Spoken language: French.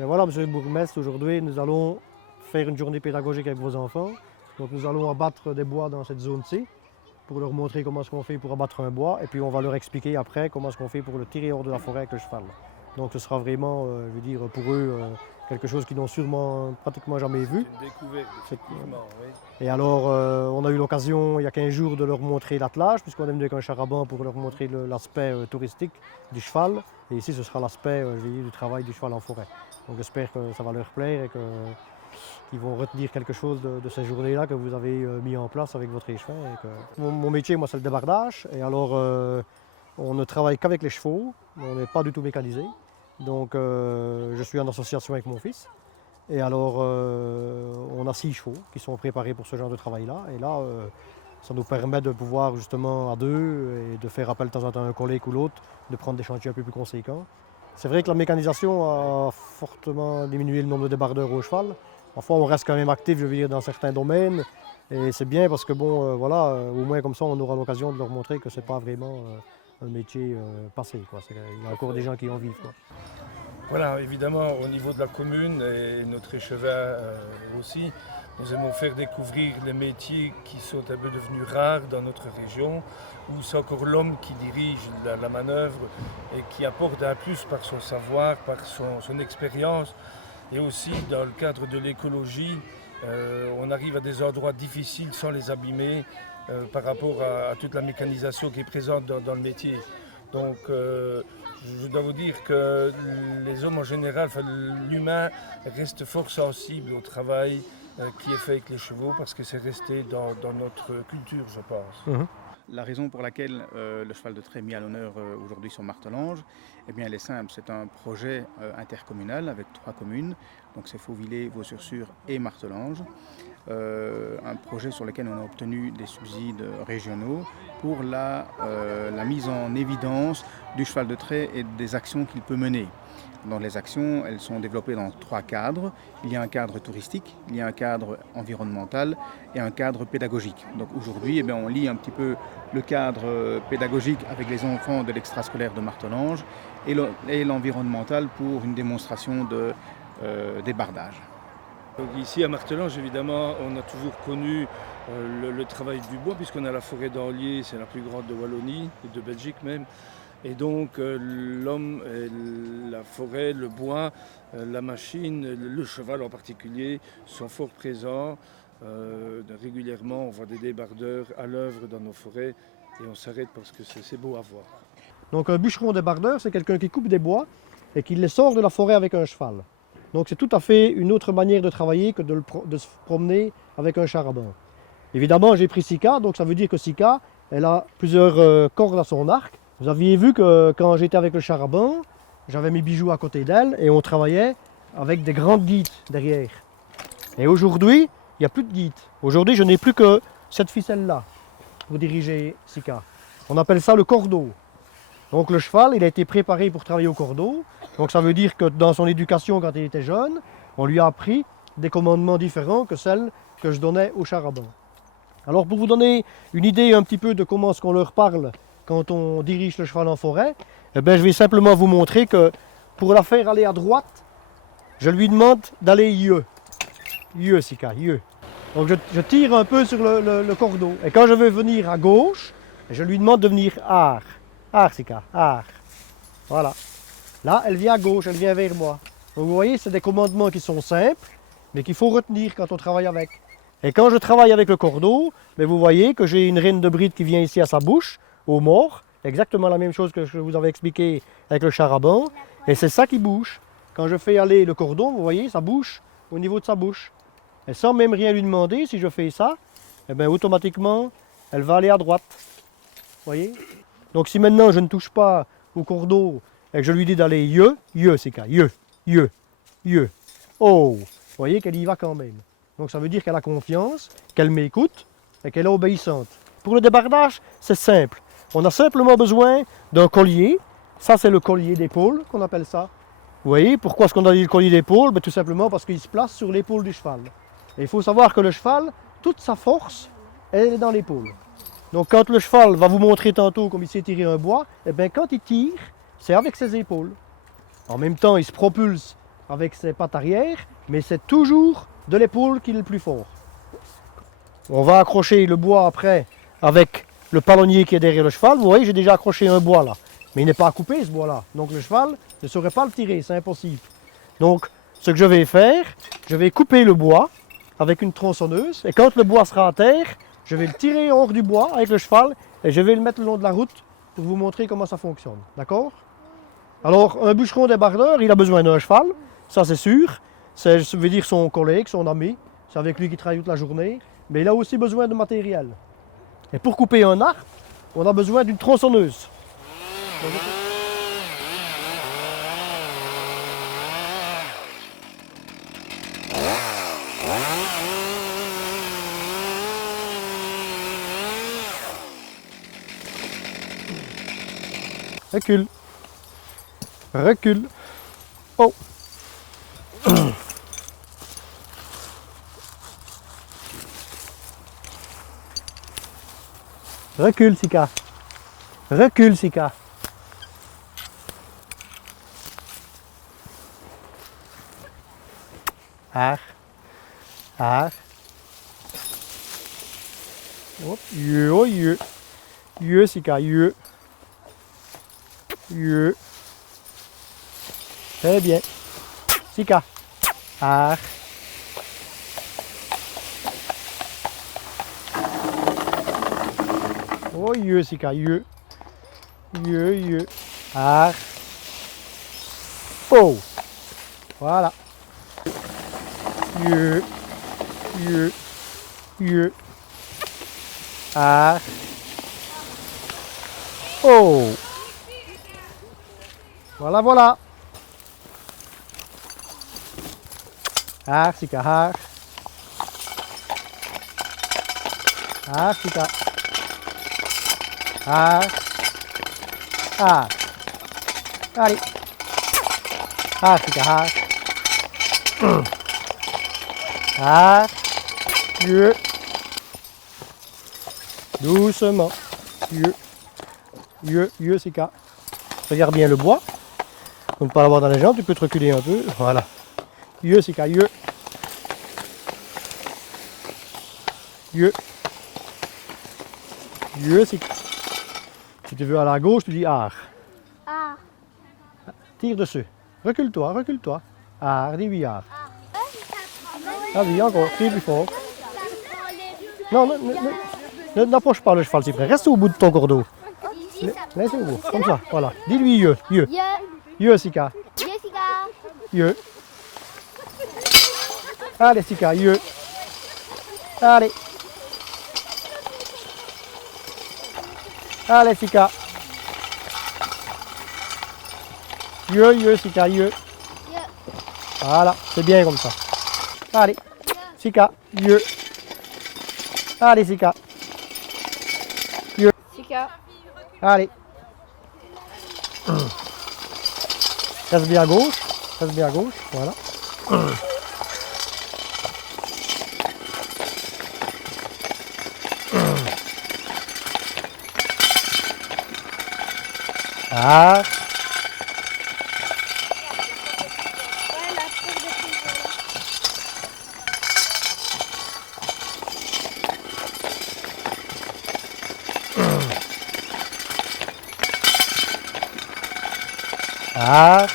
Mais voilà, monsieur le bourgmestre, aujourd'hui, nous allons faire une journée pédagogique avec vos enfants. Donc nous allons abattre des bois dans cette zone-ci pour leur montrer comment est-ce qu'on fait pour abattre un bois. Et puis on va leur expliquer après comment est-ce qu'on fait pour le tirer hors de la forêt avec le cheval. Donc ce sera vraiment, je veux dire, pour eux, quelque chose qu'ils n'ont sûrement pratiquement jamais vu. C'est une découverte, effectivement, oui. Et alors, on a eu l'occasion, il y a 15 jours, de leur montrer l'attelage, puisqu'on est venu avec un char-à-banc pour leur montrer l'aspect touristique du cheval. Et ici, ce sera l'aspect du travail du cheval en forêt. Donc j'espère que ça va leur plaire et qu'ils vont retenir quelque chose de ces journées-là que vous avez mis en place avec votre échevin. Mon métier, moi, c'est le débardage. Et alors, on ne travaille qu'avec les chevaux, on n'est pas du tout mécanisé. Donc, je suis en association avec mon fils. Et alors, on a 6 chevaux qui sont préparés pour ce genre de travail-là. Et là, ça nous permet de pouvoir justement à deux et de faire appel de temps en temps à un collègue ou l'autre, de prendre des chantiers un peu plus conséquents. C'est vrai que la mécanisation a fortement diminué le nombre de débardeurs au cheval. Parfois, on reste quand même actif, je veux dire, dans certains domaines. Et c'est bien parce que, bon, voilà, au moins comme ça, on aura l'occasion de leur montrer que ce n'est pas vraiment un métier passé, quoi. Il y a encore des gens qui en vivent, quoi. Voilà, évidemment, au niveau de la commune et notre échevin aussi, nous aimons faire découvrir les métiers qui sont un peu devenus rares dans notre région, où c'est encore l'homme qui dirige la manœuvre et qui apporte un plus par son savoir, par son expérience. Et aussi, dans le cadre de l'écologie, on arrive à des endroits difficiles sans les abîmer par rapport à toute la mécanisation qui est présente dans le métier. Donc, je dois vous dire que les hommes en général, enfin, l'humain reste fort sensible au travail qui est fait avec les chevaux parce que c'est resté dans notre culture, je pense. La raison pour laquelle le cheval de trait est mis à l'honneur aujourd'hui sur Martelange, eh bien, elle est simple. C'est un projet intercommunal avec 3 communes. Donc c'est Fauvillers, Vaux-sur-Sûre et Martelange. Un projet sur lequel on a obtenu des subsides régionaux pour la mise en évidence du cheval de trait et des actions qu'il peut mener. Dans les actions, elles sont développées dans 3 cadres. Il y a un cadre touristique, il y a un cadre environnemental et un cadre pédagogique. Donc aujourd'hui, eh bien, on lit un petit peu le cadre pédagogique avec les enfants de l'extrascolaire de Martelange et l'environnemental pour une démonstration de débardage. Donc ici à Martelange, évidemment, on a toujours connu le travail du bois, puisqu'on a la forêt d'Anlier, c'est la plus grande de Wallonie et de Belgique même. Et donc l'homme, la forêt, le bois, la machine, le cheval en particulier sont fort présents. Régulièrement, on voit des débardeurs à l'œuvre dans nos forêts et on s'arrête parce que c'est beau à voir. Donc un bûcheron débardeur, c'est quelqu'un qui coupe des bois et qui les sort de la forêt avec un cheval. Donc c'est tout à fait une autre manière de travailler que de se promener avec un char-à-banc. Évidemment, j'ai pris Sika, donc ça veut dire que Sika, elle a plusieurs cordes à son arc. Vous aviez vu que quand j'étais avec le char-à-banc, j'avais mes bijoux à côté d'elle et on travaillait avec des grandes guides derrière. Et aujourd'hui, il n'y a plus de guides. Aujourd'hui, je n'ai plus que cette ficelle-là pour diriger Sika. On appelle ça le cordeau. Donc le cheval, il a été préparé pour travailler au cordeau. Donc ça veut dire que dans son éducation, quand il était jeune, on lui a appris des commandements différents que celles que je donnais au char-à-banc. Alors pour vous donner une idée un petit peu de comment est-ce qu'on leur parle quand on dirige le cheval en forêt, eh bien, je vais simplement vous montrer que pour la faire aller à droite, je lui demande d'aller yeux. Yeux, Sika, yeux. Donc je tire un peu sur le cordeau. Et quand je veux venir à gauche, je lui demande de venir ar. Ar, Sika, ar. Voilà. Là, elle vient à gauche, elle vient vers moi. Donc vous voyez, c'est des commandements qui sont simples, mais qu'il faut retenir quand on travaille avec. Et quand je travaille avec le cordeau, mais vous voyez que j'ai une reine de bride qui vient ici à sa bouche, au mort, exactement la même chose que je vous avais expliqué avec le char-à-banc, et c'est ça qui bouge. Quand je fais aller le cordon, vous voyez, ça bouge au niveau de sa bouche. Et sans même rien lui demander, si je fais ça, eh bien, automatiquement, elle va aller à droite. Vous voyez? Donc si maintenant je ne touche pas au cordeau et que je lui dis d'aller yeux, c'est quoi? Yeux. Oh, vous voyez qu'elle y va quand même. Donc ça veut dire qu'elle a confiance, qu'elle m'écoute et qu'elle est obéissante. Pour le débardage, c'est simple. On a simplement besoin d'un collier. Ça, c'est le collier d'épaule qu'on appelle ça. Vous voyez, pourquoi est-ce qu'on a dit le collier d'épaule? Tout simplement parce qu'il se place sur l'épaule du cheval. Et il faut savoir que le cheval, toute sa force, elle est dans l'épaule. Donc quand le cheval va vous montrer tantôt comme il sait tirer un bois, eh bien quand il tire, c'est avec ses épaules. En même temps, il se propulse avec ses pattes arrière, mais c'est toujours de l'épaule qu'il est le plus fort. On va accrocher le bois après avec le palonnier qui est derrière le cheval. Vous voyez, j'ai déjà accroché un bois là, mais il n'est pas à couper ce bois-là. Donc le cheval ne saurait pas le tirer, c'est impossible. Donc ce que je vais faire, je vais couper le bois avec une tronçonneuse et quand le bois sera à terre, je vais le tirer hors du bois avec le cheval et je vais le mettre le long de la route pour vous montrer comment ça fonctionne. D'accord? Alors un bûcheron débardeur, il a besoin d'un cheval, ça c'est sûr. C'est, je veux dire, son collègue, son ami. C'est avec lui qu'il travaille toute la journée. Mais il a aussi besoin de matériel. Et pour couper un arbre, on a besoin d'une tronçonneuse. Recule. Recule. Oh. Recule, Sika. Recule, Sika. Haar. Haar. Hop. Jeu, oh, jeu. Jeu, Sika, jeu. Jeu. Très bien. Sika. Haar. Oh, jeu, Sika, jeu. Jeu, jeu. Haar. Oh. Voilà. Jeu. Jeu. Jeu. Haar. Oh. Voilà, voilà. Haar, Sika, haar. Haar, Sika. Haar. Haar. Allez. Haar, Sika, haar. Haar. Jeu. Doucement. Jeu. Jeu, jeu, Sika. Regarde bien le bois. Pour ne pas l'avoir dans les jambes, tu peux te reculer un peu. Voilà. Jeu, Sika, jeu. Jeu. Jeu, Sika. Si tu veux aller à gauche, tu dis ar. Ah. Tire dessus. Recule-toi, recule-toi. Ar, dis oui ar. Ah oui, encore, tire plus fort. Non, n'approche pas le cheval si près. Reste au bout de ton cordeau. Laisse au bout, comme ça, voilà. Dis-lui yeux, yeux. Yeux, Sika. Jessica. Yeux. Allez, Sika, yeux. Allez. Allez, Sika. Yeux, Sika, yeux. Voilà, c'est bien comme ça. Allez, Sika, yeux. Allez, Sika. Yeux. Sika. Allez. Reste bien à gauche. Reste bien à gauche, voilà. Ah. Ah.